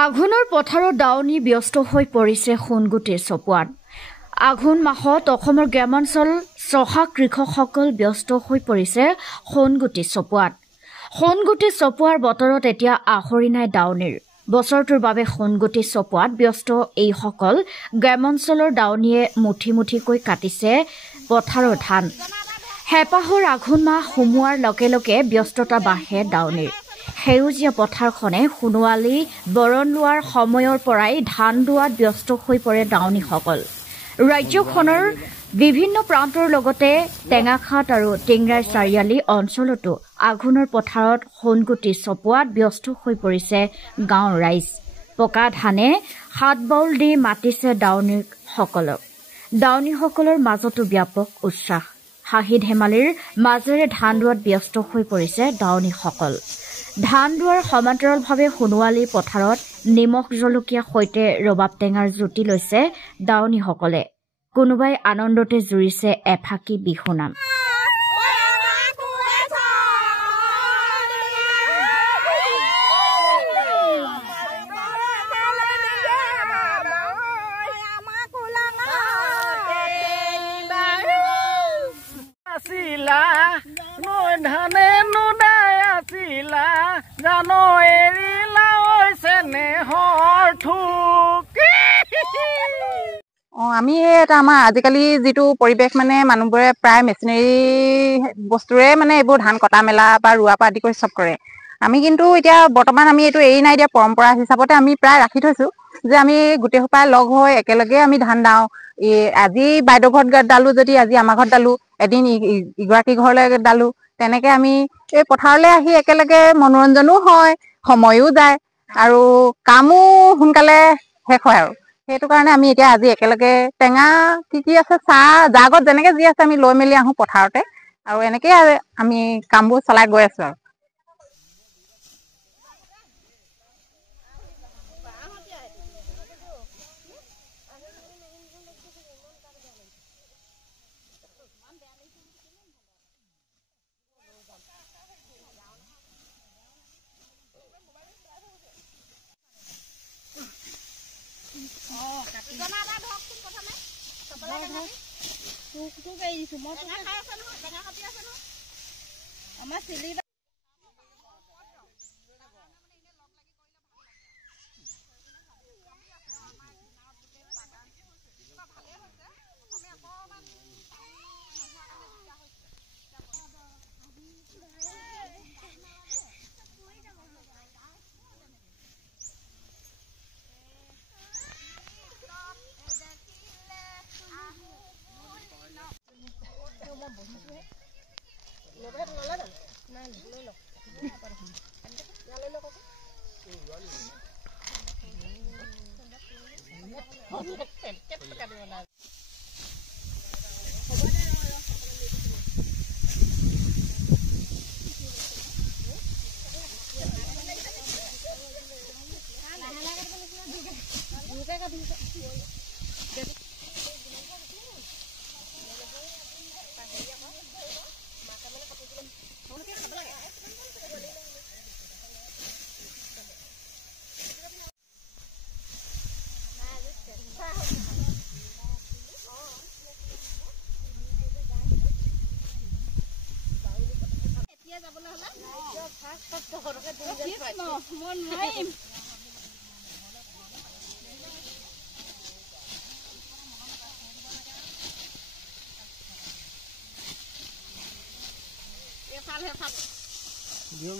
আঘোণৰ পথাৰত দাৱনী ব্যস্ত হৈ পৰিছে সোণগুটিৰ চপোৱাত। আঘোণ মাহত অসমৰ গ্ৰামাঞ্চল চহা কৃষকসকল ব্যস্ত হৈ পৰিছে সোণগুটি চপোৱাত। সোণগুটি চপোৱাৰ বতৰত এতিয়া আহৰি নাই দাৱনীৰ। বছৰটোৰ বাবে সোণগুটি চপোৱাত ব্যস্ত এইসকল গ্ৰামাঞ্চলৰ দাৱনীয়ে মুঠি মুঠিকৈ কাটিছে পথাৰৰ ধান। হেঁপাহৰ আঘোণ মাহ সোমোৱাৰ লগে লগে ব্যস্ততা বাঢ়ে দাৱনীৰ। সেউজীয়া পথাৰখনে সোণোৱালী বৰণ লোৱাৰ সময়ৰ পৰাই ধান দোৱাত ব্যস্ত হৈ পৰে দাৱনীসকল। ৰাজ্যখনৰ বিভিন্ন প্ৰান্তৰ লগতে টেঙাখাট আৰু টিংৰাই চাৰিআলি অঞ্চলতো আঘোণৰ পথাৰত সোণগুটি চপোৱাত ব্যস্ত হৈ পৰিছে গাঁৱৰ ৰাইজ। পকা ধানে হাত বাউল দি মাতিছে দাৱনীসকলক। দাৱনীসকলৰ মাজতো ব্যাপক উৎসাহ। হাঁহি ধেমালিৰ মাজেৰে ধান দোৱাত ব্যস্ত হৈ পৰিছে দাৱনীসকল। ধান দোৱাৰ সমান্তৰালভাৱে সোণোৱালী পথাৰত নিমখ জলকীয়াৰ সৈতে ৰবাব টেঙাৰ জুতি লৈছে দাৱনীসকলে। কোনোবাই আনন্দতে জুৰিছে এফাকি বিহুনাম। ধানে নুদাই আছিলা জানো এৰিলা স্নেহৰ ঠুক। আমি এটা আমাৰ আজিকালি যিটো পৰিৱেশ মানে মানুহবোৰে প্ৰায় মেচিনেৰী বস্তুৰে মানে এইবোৰ ধান কটা মেলা বা ৰোৱা পৰা আদি কৰি চব কৰে। আমি কিন্তু এতিয়া বৰ্তমান আমি এইটো এৰি নাই দিয়া, পৰম্পৰা হিচাপতে আমি প্ৰায় ৰাখি থৈছো যে আমি গোটেই সোপাই লগ হৈ একেলগে আমি ধান দাওঁ। আজি বাইদেউ ঘৰত দালো, যদি আজি আমাৰ ঘৰত দালো, এদিন ইগৰাকী ঘৰলৈ দালো, তেনেকে আমি এই পথাৰলৈ আহি একেলগে মনোৰঞ্জনো হয়, সময়ো যায় আৰু কামো সোনকালে শেষ হয়। আৰু সেইটো কাৰণে আমি এতিয়া আজি একেলগে টেঙা কি আছে, চাহ জাগত যেনেকে যি আছে আমি লৈ মেলি আহো পথাৰতে, আৰু এনেকেই আমি কামবোৰ চলাই গৈ আছো। আৰু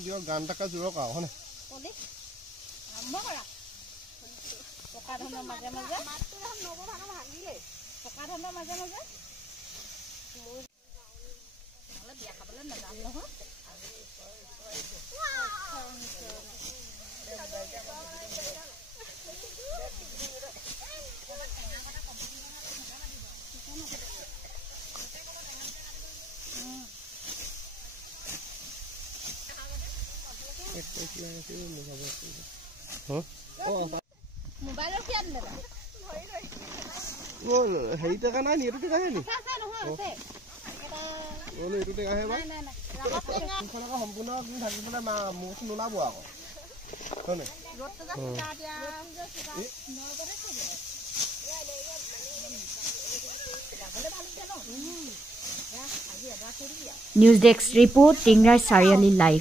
দিয়ক গান টাকা জোৰক আৰু হয়নে? পকা ধানৰ মাজে মাজে বিয়া খাবলৈ নাযাম নহয়। হেৰি টেকা নাই নি? এইটো টেকাহে নি? এইটো টেকাহে বা সম্পূৰ্ণ থাকিবলৈ মুখ নোলাব আকৌ। হয় নাই নিউজ ডেস্ক ৰিপোৰ্ট টিংৰাই চাৰিআলি লাইভ